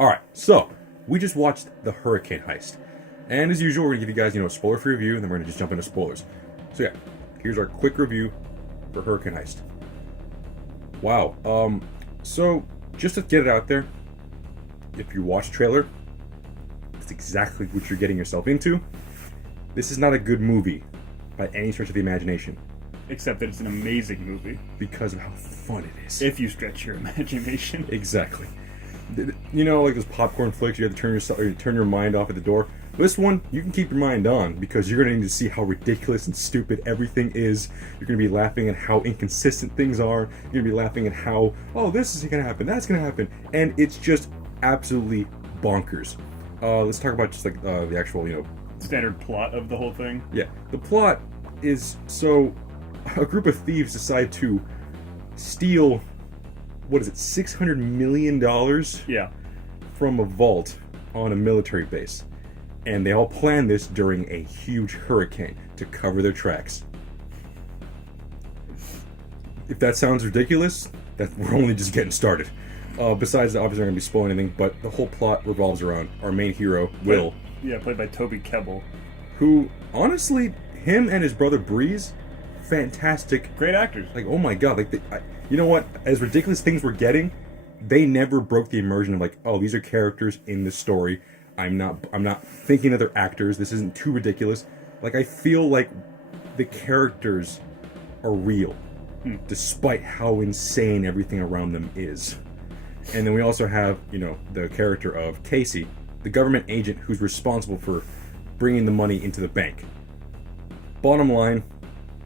Alright, so, we just watched the Hurricane Heist. And as usual, we're going to give you guys, a spoiler-free review, and then we're going to just jump into spoilers. So yeah, here's our quick review for Hurricane Heist. Wow, so, just to get it out there, if you watch the trailer, it's exactly what you're getting yourself into. This is not a good movie, by any stretch of the imagination. Except that it's an amazing movie. Because of how fun it is. If you stretch your imagination. Exactly. You know, like those popcorn flicks, you have to turn your mind off at the door. This one, you can keep your mind on, because you're going to need to see how ridiculous and stupid everything is. You're going to be laughing at how inconsistent things are. You're going to be laughing at how, oh, this is going to happen, that's going to happen. And it's just absolutely bonkers. Let's talk about just like the actual, standard plot of the whole thing. Yeah, the plot is, so a group of thieves decide to steal, what is it, $600 million? Yeah. From a vault on a military base. And they all plan this during a huge hurricane to cover their tracks. If that sounds ridiculous, we're only just getting started. Besides, obviously, I'm not going to be spoiling anything, but the whole plot revolves around our main hero, Will. Yeah, played by Toby Kebbell. Who, honestly, him and his brother Breeze, fantastic. Great actors. Like, oh my god, like, you know what? As ridiculous things we're getting, they never broke the immersion of like, oh, these are characters in the story. I'm not thinking of their actors. This isn't too ridiculous. Like, I feel like the characters are real, despite how insane everything around them is. And then we also have, the character of Casey, the government agent who's responsible for bringing the money into the bank. Bottom line,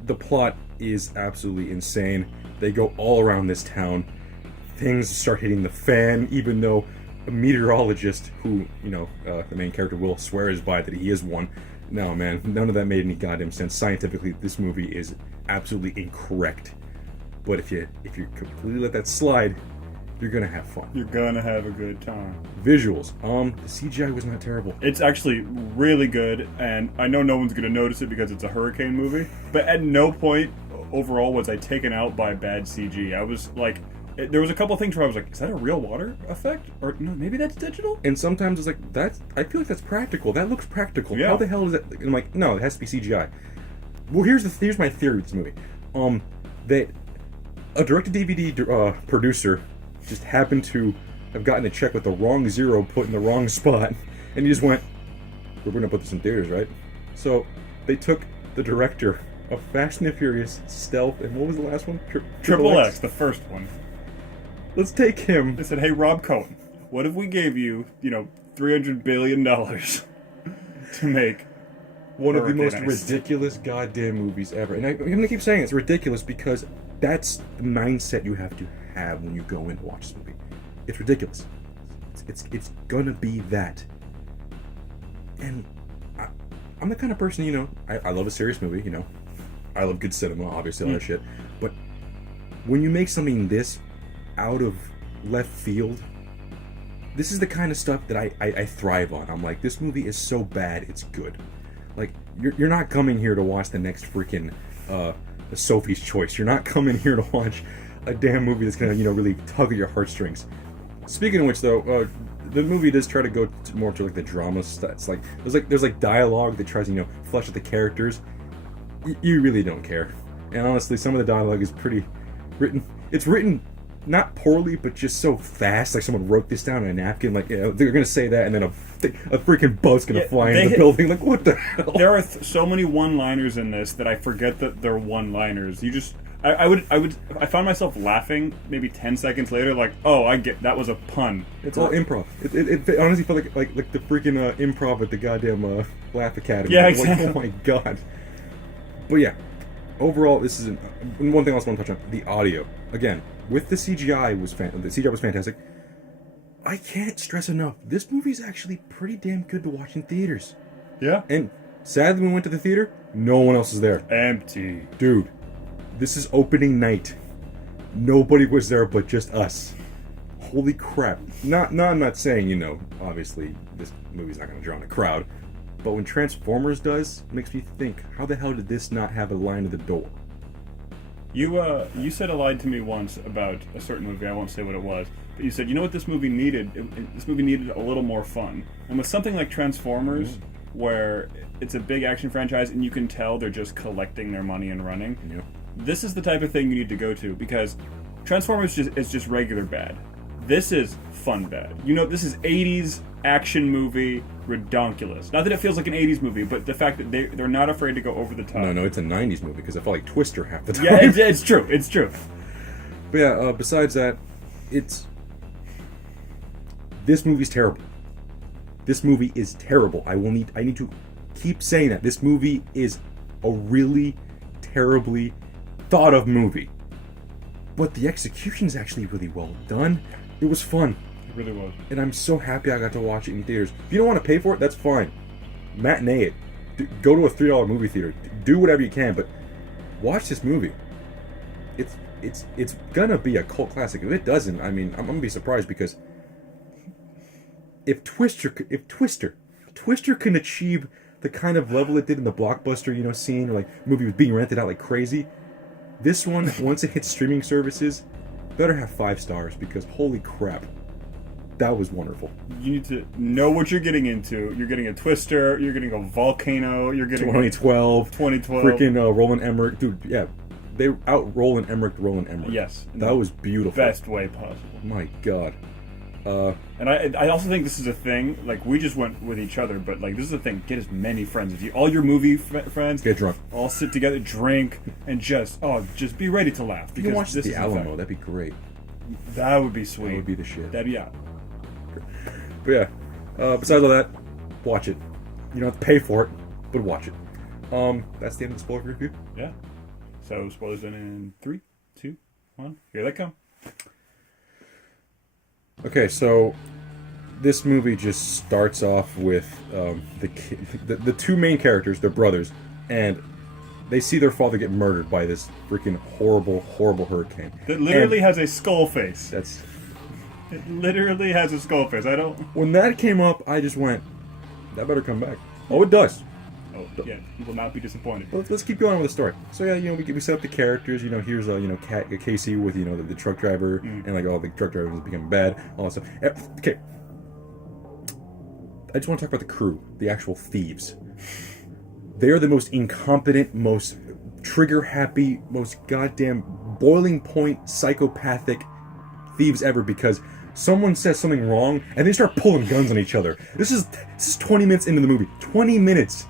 the plot is absolutely insane. They go all around this town. Things start hitting the fan, even though a meteorologist who, the main character Will swears by that he is one. No, man, none of that made any goddamn sense. Scientifically, this movie is absolutely incorrect. But if you completely let that slide, you're gonna have fun. You're gonna have a good time. Visuals. The CGI was not terrible. It's actually really good, and I know no one's gonna notice it because it's a hurricane movie, but at no point overall was I taken out by bad CG. I was like, there was a couple things where I was like, is that a real water effect? Or no, maybe that's digital? And sometimes it's like, I feel like that's practical. That looks practical. Yeah. How the hell is that? And I'm like, no, it has to be CGI. Well, here's my theory with this movie. That a direct-to-DVD producer just happened to have gotten a check with the wrong zero put in the wrong spot, and he just went, we're going to put this in theaters, right? So they took the director of Fast and the Furious, Stealth, and what was the last one? Triple X, the first one. Let's take him. They said, hey, Rob Cohen, what if we gave you, $300 billion to make one of the most Heist. ridiculous goddamn movies ever? And I'm going to keep saying it's ridiculous because that's the mindset you have to have when you go in to watch this movie. It's ridiculous. It's gonna be that. And I'm the kind of person, I love a serious movie, I love good cinema, obviously, all that shit. But when you make something this out of left field, this is the kind of stuff that I thrive on. I'm like, this movie is so bad, it's good. Like, you're not coming here to watch the next freaking Sophie's Choice. You're not coming here to watch a damn movie that's gonna, really tug at your heartstrings. Speaking of which, though, the movie does try to go more to like the drama stuff. It's like there's dialogue that tries to flesh out the characters. You really don't care, and honestly, some of the dialogue is pretty written. It's written not poorly, but just so fast. Like someone wrote this down on a napkin. Like they're gonna say that, and then a freaking boat's gonna fly into the building. Like what the hell? There are so many one-liners in this that I forget that they're one-liners. You just. I found myself laughing maybe 10 seconds later, like, oh, I get that was a pun. It's all improv. It honestly felt like the freaking improv at the goddamn Laugh Academy. Yeah, exactly. Like, oh my god. But yeah, overall, this is one thing I also want to touch on: the audio. Again, with the CGI the CGI was fantastic. I can't stress enough. This movie is actually pretty damn good to watch in theaters. Yeah. And sadly, when we went to the theater, no one else is there. Empty, dude. This is opening night. Nobody was there but just us. Holy crap. I'm not saying, obviously this movie's not going to draw in a crowd, but when Transformers does, it makes me think, how the hell did this not have a line at the door? You said a line to me once about a certain movie, I won't say what it was, But you said, you know what this movie needed? This movie needed a little more fun. And with something like Transformers, where it's a big action franchise and you can tell they're just collecting their money and running, this is the type of thing you need to go to, because Transformers is just regular bad. This is fun bad. You know, this is 80s action movie, redonkulous. Not that it feels like an 80s movie, but the fact that they're not afraid to go over the top. No, it's a 90s movie, because I felt like Twister half the time. Yeah, it's true. It's true. But yeah, besides that, this movie's terrible. This movie is terrible. I need to keep saying that. This movie is a really terribly thought of movie. But the execution is actually really well done. It was fun. It really was. And I'm so happy I got to watch it in theaters. If you don't want to pay for it, that's fine. Matinee it. Go to a $3 movie theater. Do whatever you can, but watch this movie. It's gonna be a cult classic. If it doesn't, I mean, I'm gonna be surprised, because if Twister can achieve the kind of level it did in the Blockbuster, scene, or like movie was being rented out like crazy, this one, once it hits streaming services, better have 5 stars, because holy crap, that was wonderful. You need to know what you're getting into. You're getting a Twister, you're getting a volcano, you're getting 2012. Freaking Roland Emmerich. Dude, yeah. They out Roland Emmerich. Yes. That was beautiful. Best way possible. My God. And I also think this is a thing, like, we just went with each other, but, like, this is a thing. Get as many friends as you. All your movie friends. Get drunk. All sit together, drink, and just be ready to laugh. You can watch the Alamo. That'd be great. That would be sweet. That would be the shit. Yeah. But yeah, besides all that, watch it. You don't have to pay for it, but watch it. That's the end of the spoiler review. Yeah. So spoilers in 3, 2, 1. Here they come. Okay, so this movie just starts off with the two main characters, they're brothers, and they see their father get murdered by this freaking horrible hurricane. That literally has a skull face. It literally has a skull face. When that came up, I just went, that better come back. Oh, it does. Oh, yeah, you will not be disappointed. Let's keep going with the story. So yeah, we set up the characters. Here's Casey with the truck driver, and like all the truck drivers become bad, all that stuff. Okay, I just want to talk about the crew, the actual thieves. They are the most incompetent, most trigger-happy, most goddamn boiling point psychopathic thieves ever, because someone says something wrong and they start pulling guns on each other. This is 20 minutes into the movie. 20 minutes.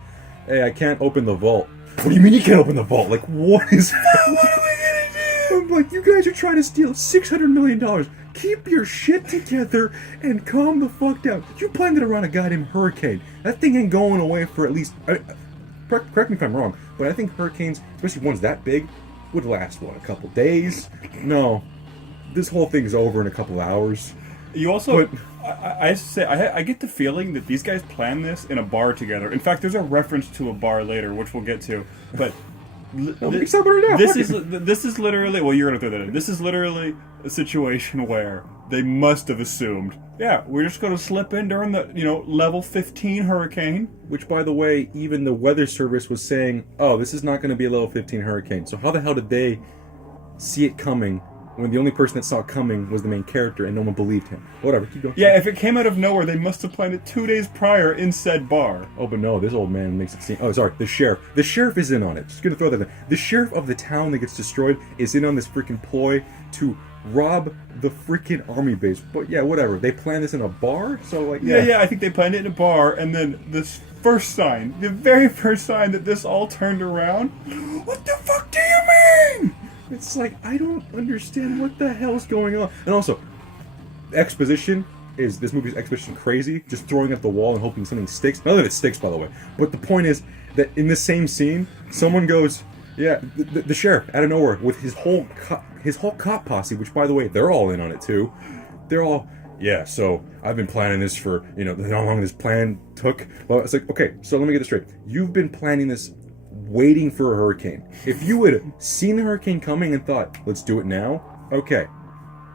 Hey, I can't open the vault. What do you mean you can't open the vault? Like, what is that? What are we gonna do? I'm like, you guys are trying to steal $600 million. Keep your shit together and calm the fuck down. You planned it around a goddamn hurricane. That thing ain't going away for at least... correct me if I'm wrong, but I think hurricanes, especially ones that big, would last, a couple days? No. This whole thing's over in a couple hours. You also... I get the feeling that these guys planned this in a bar together. In fact, there's a reference to a bar later, which we'll get to. But this is literally... Well, you're going to throw that in. This is literally a situation where they must have assumed, yeah, we're just going to slip in during the, level 15 hurricane. Which, by the way, even the weather service was saying, oh, this is not going to be a level 15 hurricane. So how the hell did they see it coming when the only person that saw it coming was the main character and no one believed him? Whatever, keep going. Yeah, if it came out of nowhere, they must have planned it 2 days prior in said bar. Oh, but no, this old man makes it seem... Oh, sorry, the sheriff. The sheriff is in on it. Just gonna throw that in. The sheriff of the town that gets destroyed is in on this freaking ploy to rob the freaking army base. But yeah, whatever. They planned this in a bar, so like... Yeah, I think they planned it in a bar, and then this the very first sign that this all turned around, what the fuck do you mean? It's like, I don't understand what the hell's going on. And also, Exposition is this movie's Exposition crazy, just throwing at the wall and hoping something sticks. None of it sticks, by the way. But the point is that in the same scene, someone goes, yeah, the sheriff out of nowhere with his whole cop posse, which, by the way, they're all in on it too. They're all, yeah, so I've been planning this for, how long this plan took. Well, it's like, okay, so let me get this straight. You've been planning this waiting for a hurricane. If you had seen the hurricane coming and thought, let's do it now, okay,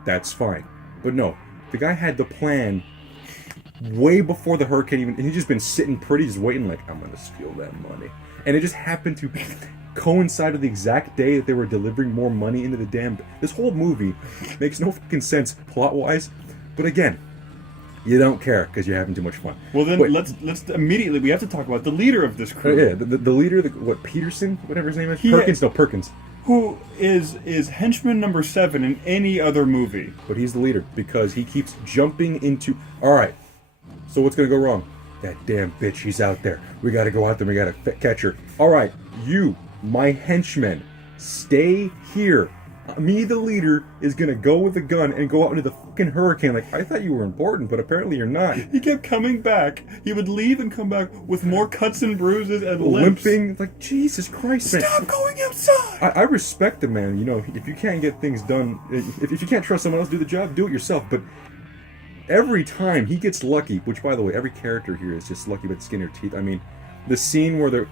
that's fine. But no, the guy had the plan way before the hurricane even, and he's just been sitting pretty, just waiting like, I'm gonna steal that money. And it just happened to coincided the exact day that they were delivering more money into the damn... This whole movie makes no fucking sense plot-wise, but again, you don't care because you're having too much fun. Well, then Wait. let's immediately, we have to talk about the leader of this crew. Yeah, the leader, Peterson? Whatever his name is? Perkins. Who is henchman number 7 in any other movie. But he's the leader because he keeps jumping into... Alright, so what's going to go wrong? That damn bitch, she's out there. We got to go out there, we got to catch her. Alright, you, my henchman, stay here. Me, the leader, is going to go with a gun and go out into the fucking hurricane. Like, I thought you were important, but apparently you're not. He kept coming back. He would leave and come back with more cuts and bruises and limps. Limping. Like, Jesus Christ, man. Stop going outside! I respect the man. You know, if you can't get things done, if you can't trust someone else to do the job, do it yourself. But every time he gets lucky, which, by the way, every character here is just lucky but skin or teeth. I mean, the scene where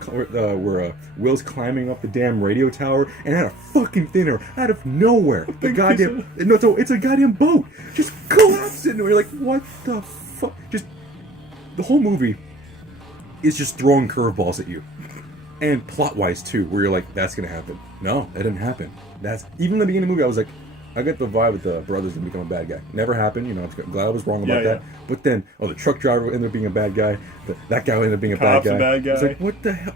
Will's climbing up the damn radio tower and out of fucking thin air, out of nowhere, the goddamn it's a goddamn boat just collapsing. And we're like, what the fuck? Just the whole movie is just throwing curveballs at you, and plot-wise too, where you're like, that's gonna happen. No, that didn't happen. That's even in the beginning of the movie, I was like, I get the vibe that the brother's gonna become a bad guy. Never happened, you know. I'm glad I was wrong about that. But then, the truck driver ended up being a bad guy. That guy ended up being a bad guy. It's like, what the hell?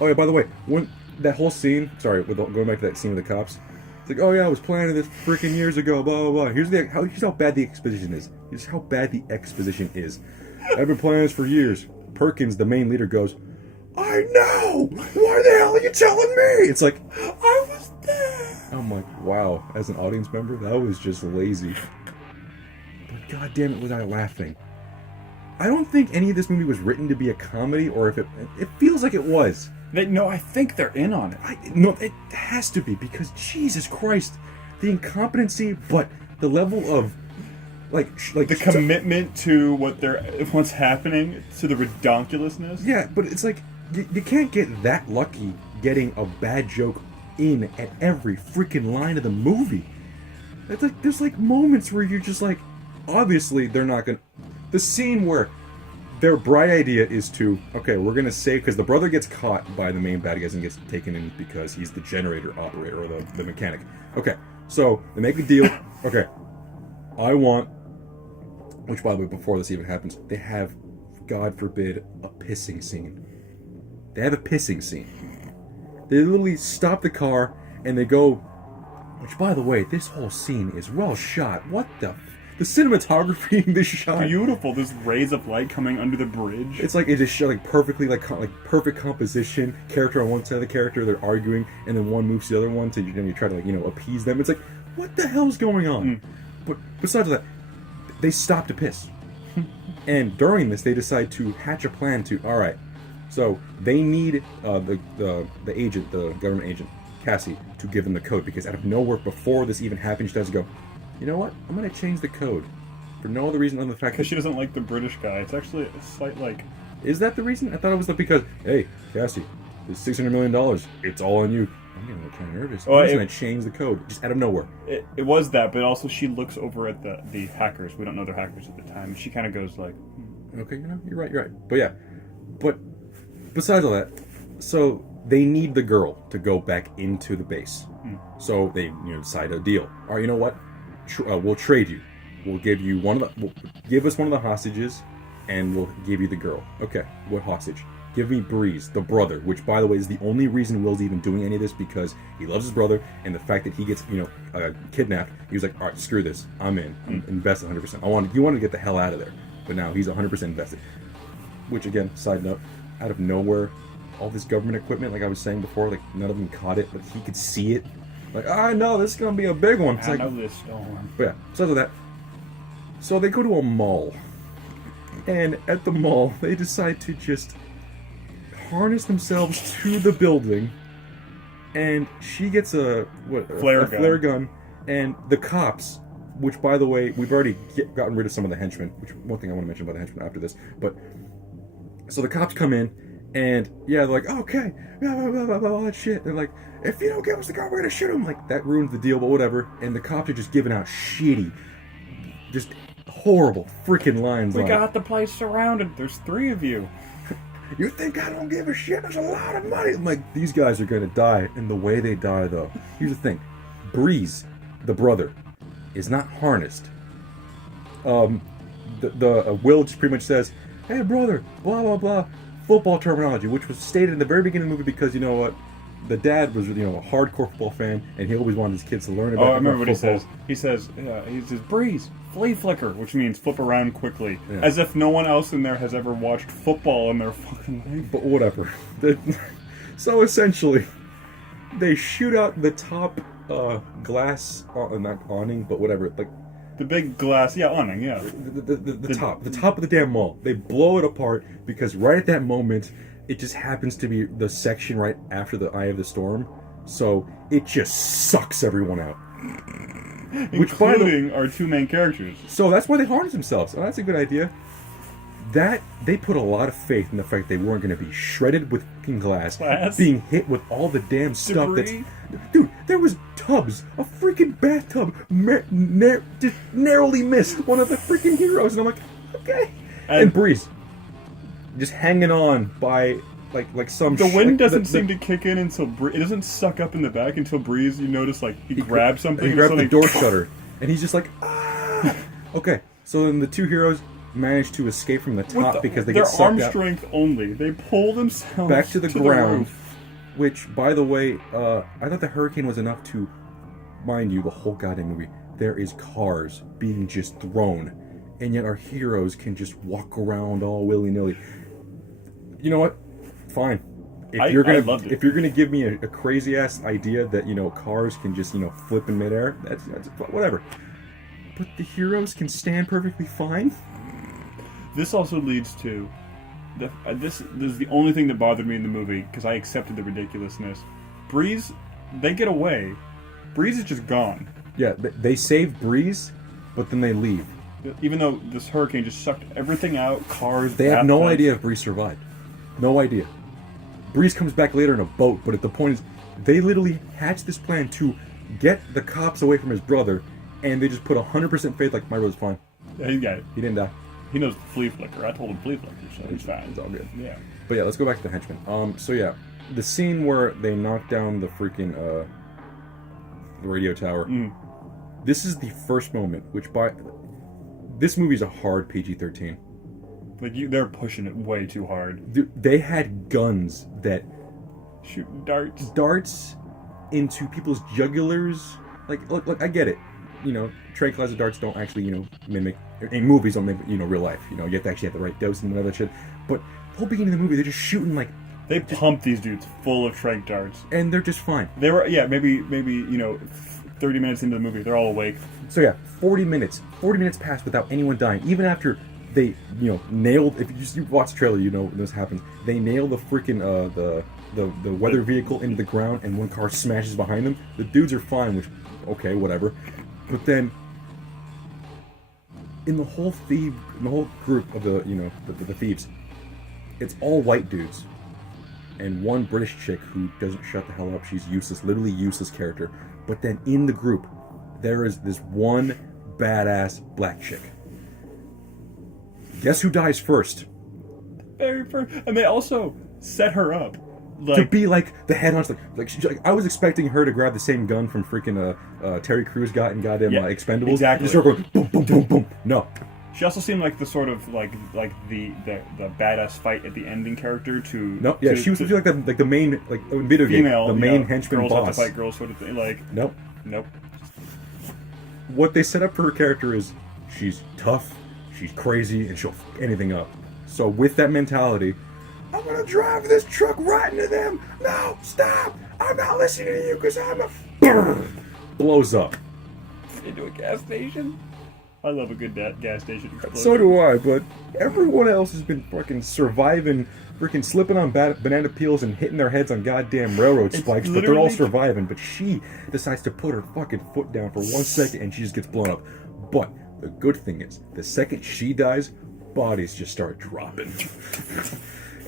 Oh yeah, by the way, when that whole scene, sorry, going back to that scene with the cops, it's like, oh yeah, I was planning this freaking years ago. Blah blah blah. Here's how bad the exposition is. Here's how bad the exposition is. I've been planning this for years. Perkins, the main leader, goes, I know! Why the hell are you telling me? It's like, I was there! I'm like, wow, as an audience member, that was just lazy. But goddamn it, was I laughing. I don't think any of this movie was written to be a comedy, or if it feels like it was. No, I think they're in on it. No, it has to be, because Jesus Christ, the incompetency, but the level of like the commitment to what's happening, to the redonkulousness. Yeah, but it's like you can't get that lucky getting a bad joke in at every freaking line of the movie. It's like there's like moments where you're just like, obviously they're not gonna. The scene where their bright idea is to, okay, we're gonna save, because the brother gets caught by the main bad guys and gets taken in because he's the generator operator or the mechanic. Okay, so they make a deal. Okay, I want, which by the way, before this even happens, they have, God forbid, a pissing scene. They have a pissing scene. They literally stop the car and they go, which by the way, this whole scene is well shot. What the cinematography in this shot, beautiful. There's rays of light coming under the bridge. It's like it just shot like perfectly, like perfect composition. Character on one side of the character, they're arguing, and then one moves to the other one, so you try to appease them. It's like, what the hell's going on? But besides that, they stop to piss, and during this, they decide to hatch a plan to, all right, so they need the agent, the government agent, Cassie, to give them the code, because out of nowhere, before this even happens, she does go, you know what? I'm going to change the code. For no other reason other than the fact that... Because she doesn't like the British guy. It's actually a slight, Is that the reason? I thought it was because, hey, Cassie, this $600 million, it's all on you. I'm getting kind of nervous. I'm just going to change the code, just out of nowhere. It was that, but also she looks over at the hackers. We don't know they're hackers at the time. And she kind of goes like... Okay, you're right. But yeah. But besides all that, so they need the girl to go back into the base. So they decide a deal. All right, you know what? We'll trade you. We'll give you give us one of the hostages, and we'll give you the girl. Okay, what hostage? Give me Breeze, the brother, which by the way is the only reason Will's even doing any of this, because he loves his brother, and the fact that he gets kidnapped, he was like, all right, screw this, I'm in, I'm invested 100%. You wanted to get the hell out of there, but now he's 100% invested. Which again, side note, out of nowhere, all this government equipment, like I was saying before, like none of them caught it, but he could see it. Like, I know this is gonna be a big one. It's I like, know this storm. But yeah, besides of that, so they go to a mall, and at the mall they decide to just harness themselves to the building, and she gets a flare gun, and the cops, which by the way, we've already gotten rid of some of the henchmen, which one thing I want to mention about the henchmen after this, but so the cops come in, and yeah, they're like, okay, blah, blah, blah, blah, blah, all that shit. They're like, if you don't give us the gun, we're gonna shoot him. Like, that ruins the deal, but whatever. And the cops are just giving out shitty, just horrible freaking lines. We got the place surrounded. There's 3 of you. You think I don't give a shit? There's a lot of money. I'm like, these guys are gonna die, and the way they die, though. Here's the thing: Breeze, the brother, is not harnessed. The Will just pretty much says, "Hey, brother," blah blah blah, football terminology, which was stated in the very beginning of the movie because you know what. The dad was, a hardcore football fan, and he always wanted his kids to learn about. Oh, I remember what football. he says. He says, "Breeze, flea flicker," which means flip around quickly, Yeah. as if no one else in there has ever watched football in their fucking life. But whatever. So essentially, they shoot out the top glass, not awning, but whatever, like The big glass, awning, yeah. the top of the damn mall. They blow it apart because right at that moment, it just happens to be the section right after the eye of the storm, so it just sucks everyone out. Including our two main characters. So that's why they harness themselves. Oh, that's a good idea. That they put a lot of faith in the fact they weren't going to be shredded with fucking glass, being hit with all the damn stuff. Debris. Dude, there was tubs, a freaking bathtub, just narrowly missed one of the freaking heroes, and I'm like, okay. And Breeze, just hanging on by like some. The wind doesn't seem to kick in until it doesn't suck up in the back until Breeze. You notice he grabs something. He grabbed the door shutter, and he's just like, ah. Okay, so then the two heroes manage to escape from the top because they get sucked arm out. strength only. They pull themselves Back to the ground. roof. Which, by the way, I thought the hurricane was enough to, mind you, the whole goddamn movie. There is cars being just thrown, and yet our heroes can just walk around all willy-nilly. You know what? Fine. If you're gonna give me a crazy ass idea that cars can just flip in midair, that's whatever. But the heroes can stand perfectly fine. This also leads to this is the only thing that bothered me in the movie because I accepted the ridiculousness. Breeze, they get away. Breeze is just gone. Yeah, they save Breeze, but then they leave. Even though this hurricane just sucked everything out, cars. They have no idea if Breeze survived. No idea. Breeze comes back later in a boat, but the point is, they literally hatched this plan to get the cops away from his brother, and they just put 100% faith, like, my brother's fine. Yeah, he got it. He didn't die. He knows the flea flicker. I told him flea flicker, so he's fine. It's all good. Yeah. But yeah, let's go back to the henchman. So yeah, the scene where they knock down the freaking the radio tower. This is the first moment, this movie's a hard PG-13. They're pushing it way too hard. Dude, they had guns that shoot darts into people's jugulars. Look, I get it. Tranquilizer darts don't actually, mimic. In movies, don't mimic, real life. You have to actually have the right dose and other shit. But the whole beginning of the movie, they're just shooting They pump these dudes full of tranq darts, and they're just fine. They were maybe 30 minutes into the movie, they're all awake. So yeah, 40 minutes passed without anyone dying. Even after they, nailed. If you watch the trailer, this happens. They nail the freaking the weather vehicle into the ground, and one car smashes behind them. The dudes are fine, which, okay, whatever. But then, in the whole group of the thieves, it's all white dudes, and one British chick who doesn't shut the hell up. She's useless, literally useless character. But then in the group, there is this one badass black chick. Guess who dies first? Very first, and they also set her up to be like the head honcho. I was expecting her to grab the same gun from freaking Terry Crews got in goddamn Expendables. Exactly. Just start going boom, boom, boom, boom. No. She also seemed like the sort of the badass fight at the ending character to. No, yeah, she was like the main video female, game, the main henchman girls boss. Have to fight girls sort of thing. Nope. What they set up for her character is she's tough, she's crazy, and she'll fuck anything up. So with that mentality, I'm gonna drive this truck right into them. No, stop! I'm not listening to you because I'm a blows up into a gas station. I love a good gas station explosion. So do I, but everyone else has been fucking surviving, freaking slipping on banana peels and hitting their heads on goddamn railroad spikes, but they're all surviving. But she decides to put her fucking foot down for 1 second and she just gets blown up. But the good thing is, the second she dies, bodies just start dropping.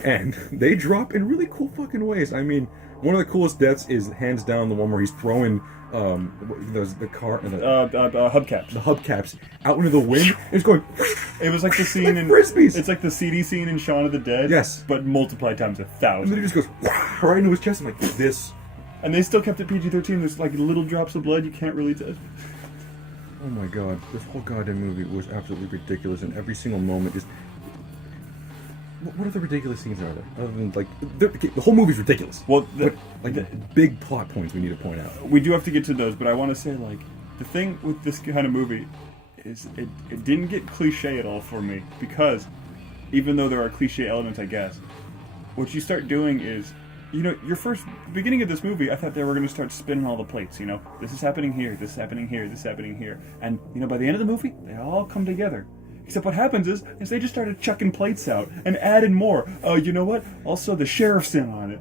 And they drop in really cool fucking ways. I mean, one of the coolest deaths is hands down the one where he's throwing the car and hubcaps. The hubcaps out into the wind. And it's going It was like the scene in Frisbees. It's like the CD scene in Shaun of the Dead. Yes. But multiplied times And 1,000. then he just goes right into his chest. I'm like, this. And they still kept it PG-13. There's like little drops of blood you can't really touch. Oh my god, this whole goddamn movie was absolutely ridiculous, and every single moment just. What other ridiculous scenes are there? Other than, like, the whole movie's ridiculous. Well, big plot points we need to point out. we do have to get to those, but I want to say, like, the thing with this kind of movie is it didn't get cliche at all for me, because even though there are cliche elements, I guess, what you start doing is, you know, beginning of this movie, I thought they were going to start spinning all the plates, you know, this is happening here, this is happening here, this is happening here, and, you know, by the end of the movie, they all come together. Except what happens is they just started chucking plates out and added more. Oh, you know what? Also, the sheriff's in on it.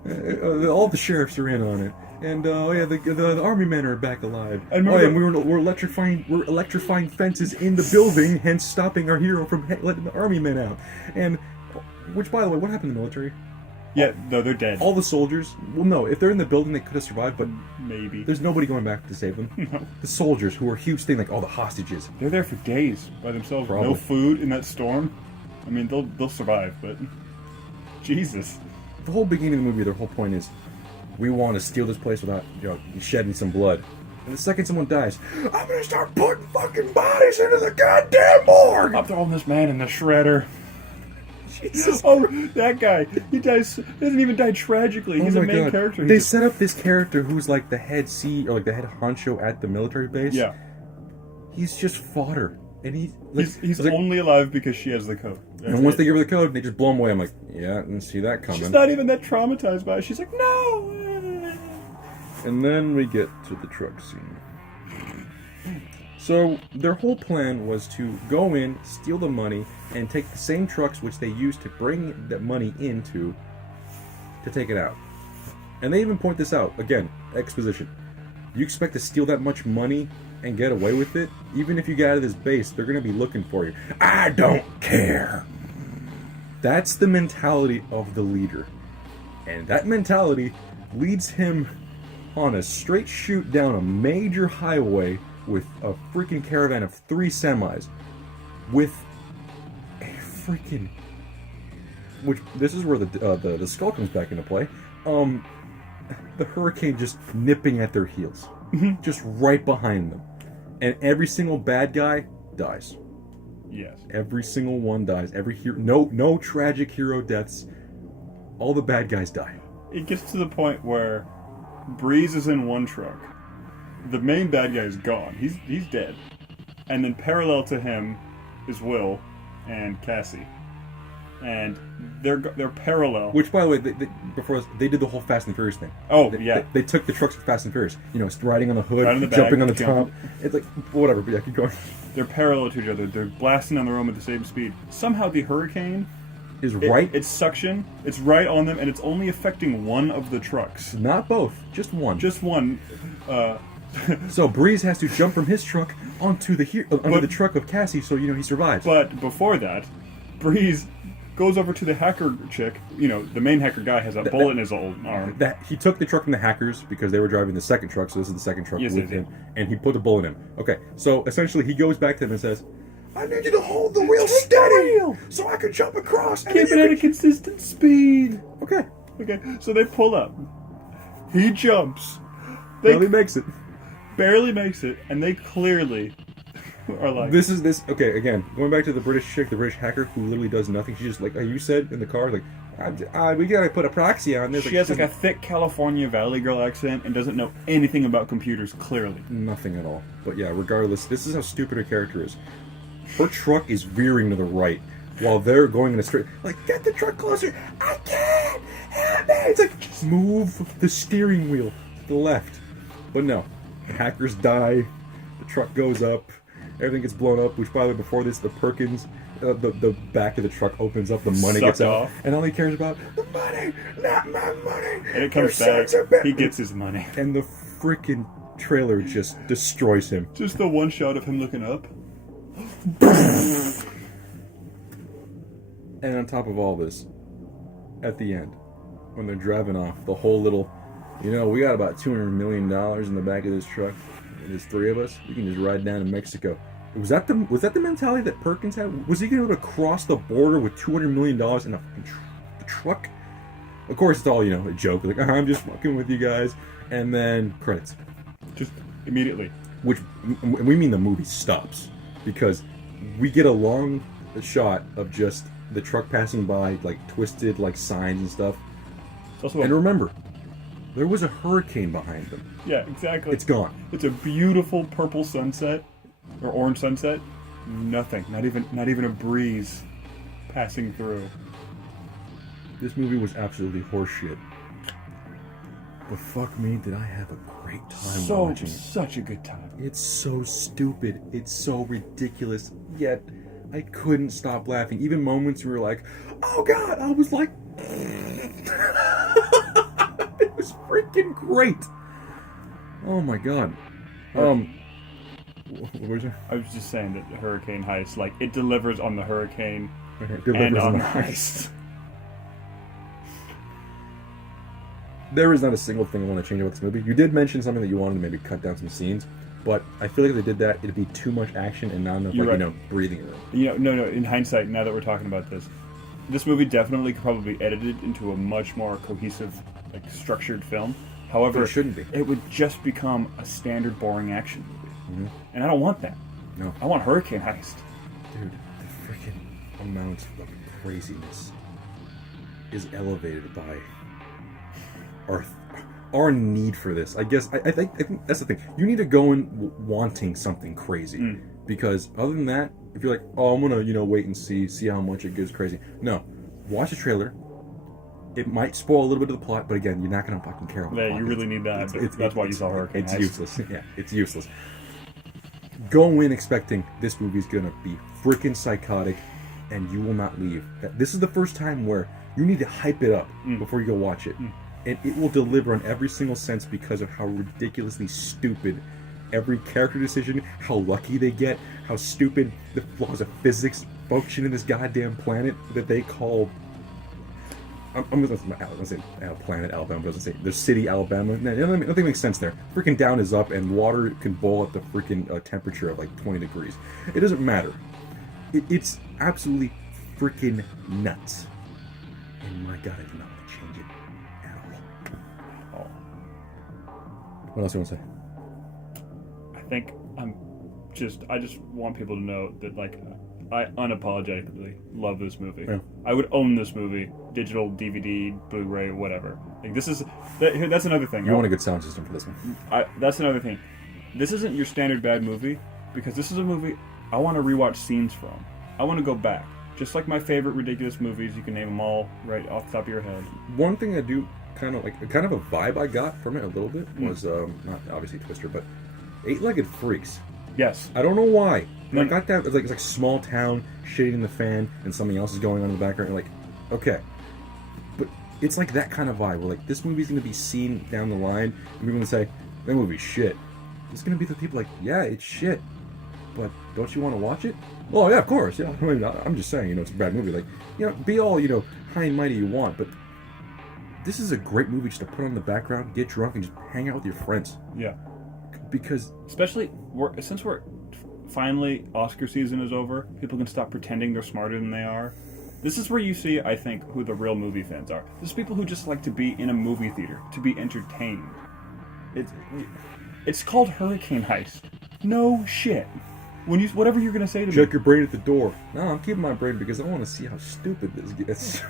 All the sheriffs are in on it. And the army men are back alive. And we're electrifying fences in the building, hence stopping our hero from letting the army men out. And which, by the way, what happened in the military? Yeah, no, they're dead. All the soldiers. Well, no, if they're in the building, they could have survived, but maybe there's nobody going back to save them. No. The soldiers, who are a huge thing, like all the hostages. They're there for days by themselves. Probably. No food in that storm. I mean, they'll survive, but Jesus. The whole beginning of the movie, their whole point is, we want to steal this place without, you know, shedding some blood. And the second someone dies, I'm gonna start putting fucking bodies into the goddamn morgue. I'm throwing this man in the shredder. Jesus. Oh, that guy. He doesn't even die tragically. He's a main character. They set up this character who's like the head head honcho at the military base. Yeah. He's just fodder. And he's only alive because she has the code. And once they give her the code, they just blow him away. I'm like, yeah, I didn't see that coming. She's not even that traumatized by it. She's like, no. And then we get to the truck scene. So their whole plan was to go in, steal the money, and take the same trucks which they used to bring that money into to take it out. And they even point this out. Again, exposition. You expect to steal that much money and get away with it? Even if you get out of this base, they're going to be looking for you. I don't care. That's the mentality of the leader. And that mentality leads him on a straight shoot down a major highway with a freaking caravan of 3 semis with a freaking, which this is where the skull comes back into play. The Hurricane just nipping at their heels, just right behind them, and every single bad guy dies. Yes, every single one dies. Every hero, no tragic hero deaths. All the bad guys die. It gets to the point where Breeze is in one truck. The main bad guy is gone. He's dead. And then parallel to him is Will and Cassie. And they're parallel. Which, by the way, before this, they did the whole Fast and Furious thing. Oh, yeah. They took the trucks with Fast and Furious. You know, riding on the hood, Right on the back, jumping on the top. It's like, whatever, but yeah, keep going. They're parallel to each other. They're blasting on their own at the same speed. Somehow the Hurricane is right. It's suction. It's right on them, and it's only affecting one of the trucks. Not both. Just one. Just one. So Breeze has to jump from his truck onto the truck of Cassie, so you know he survives. But before that, Breeze goes over to the hacker chick. You know, the main hacker guy has a bullet in his old arm. He took the truck from the hackers because they were driving the second truck, so this is the second truck with him, and he put a bullet in him. Okay, so essentially he goes back to them and says, I need you to hold the wheel steady so I can jump across. Keep it at a consistent speed. Okay, so they pull up. He jumps. Barely makes it. Barely makes it, and they clearly are like... Okay, again, going back to the British chick, the British hacker, who literally does nothing. She just, like you said in the car, like, we gotta put a proxy on this. She has, like, a thick California Valley Girl accent and doesn't know anything about computers, clearly. Nothing at all. But yeah, regardless, this is how stupid her character is. Her truck is veering to the right while they're going in a straight... Like, get the truck closer! I can't! Help me! It's like, move the steering wheel to the left. But no. The hackers die, the truck goes up, everything gets blown up, which, by the way, before this, the Perkins, the back of the truck opens up, the money gets out, and all he cares about, the money, not my money! And it comes back, he gets his money. And the freaking trailer just destroys him. Just the one shot of him looking up. And on top of all this, at the end, when they're driving off, the whole little... You know, we got about $200 million in the back of this truck. There's 3 of us. We can just ride down to Mexico. Was that the mentality that Perkins had? Was he going to cross the border with $200 million in a truck? Of course, it's all, a joke. Like, I'm just fucking with you guys. And then credits. Just immediately. Which, we mean the movie stops. Because we get a long shot of just the truck passing by, like, twisted, like, signs and stuff. And remember, there was a hurricane behind them. Yeah, exactly. It's gone. It's a beautiful purple sunset. Or orange sunset. Nothing. Not even a breeze passing through. This movie was absolutely horseshit. But fuck me, did I have a great time watching it. Such a good time. It's so stupid. It's so ridiculous. Yet, I couldn't stop laughing. Even moments where we were like, oh god, I was like... It was freaking great. Oh my god. What was it? I was just saying that the Hurricane Heist, like, it delivers on the hurricane Delivers and on on the the heist. There is not a single thing I want to change about this movie. You did mention something that you wanted to maybe cut down some scenes, but I feel like if they did that, it'd be too much action and not enough, breathing room. No, in hindsight, now that we're talking about this movie definitely could probably be edited into a much more cohesive, like, structured film. However, But it shouldn't be. It would just become a standard boring action movie. Mm-hmm. And I don't want that. No. I want Hurricane Heist. Dude, the freaking amount of craziness is elevated by our need for this. I guess I think that's the thing. You need to go in wanting something crazy, because other than that, if you're like, oh, I'm gonna wait and see how much it gets crazy. No, watch the trailer. It might spoil a little bit of the plot, but again, you're not gonna fucking care about the plot. You really need that. That's why you saw Hurricane Heist. It's useless. Yeah, it's useless. Go in expecting this movie's gonna be freaking psychotic, and you will not leave. This is the first time where you need to hype it up before you go watch it. And it will deliver on every single sense because of how ridiculously stupid every character decision, how lucky they get, how stupid the flaws of physics function in this goddamn planet that they call... I'm going to say planet Alabama, but I was going to say the city Alabama. Nothing makes sense there. Freaking down is up, and water can boil at the freaking temperature of like 20 degrees. It doesn't matter. It's absolutely freaking nuts. And my god, I do not want to change it at all. What else do you want to say? I think I just want people to know that, like, I unapologetically love this movie. Yeah. I would own this movie, digital, DVD, Blu-ray, whatever. Like, that's another thing. You want a good sound system for this one. That's another thing. This isn't your standard bad movie, because this is a movie I want to rewatch scenes from. I want to go back. Just like my favorite ridiculous movies, you can name them all right off the top of your head. One thing I do kind of a vibe I got from it a little bit was not obviously Twister, but Eight-Legged Freaks. Yes. I don't know why. I got that. It's like small town, shitting in the fan, and something else is going on in the background. You're like, okay, but it's like that kind of vibe. Where like this movie's gonna be seen down the line, and we're gonna say that movie's shit. It's gonna be the people like, yeah, it's shit, but don't you want to watch it? Oh yeah, of course. Yeah, I mean, I'm just saying, it's a bad movie. Like, be all high and mighty you want, but this is a great movie just to put on in the background, get drunk, and just hang out with your friends. Yeah. Because especially since we're finally Oscar season is over, people can stop pretending they're smarter than they are. This is where you see, I think, who the real movie fans are. This is people who just like to be in a movie theater, to be entertained. It's called Hurricane Heist. No shit. Whatever you're gonna say to me. Check your brain at the door. No, I'm keeping my brain because I want to see how stupid this gets.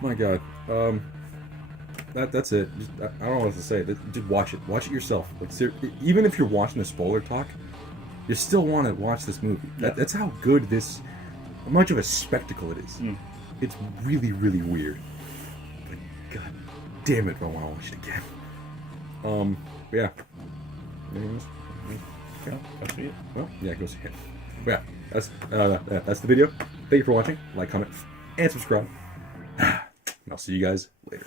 My god. That's it. I don't know what to say. Just watch it. Watch it yourself. Like, even if you're watching the spoiler talk, you still want to watch this movie. Yeah. That's how good how much of a spectacle it is. It's really, really weird. But god damn it, I want to watch it again. Yeah. Anything else? Okay. Go see it. Well, yeah, go see it. But yeah, that's the video. Thank you for watching. Like, comment, and subscribe. And I'll see you guys later.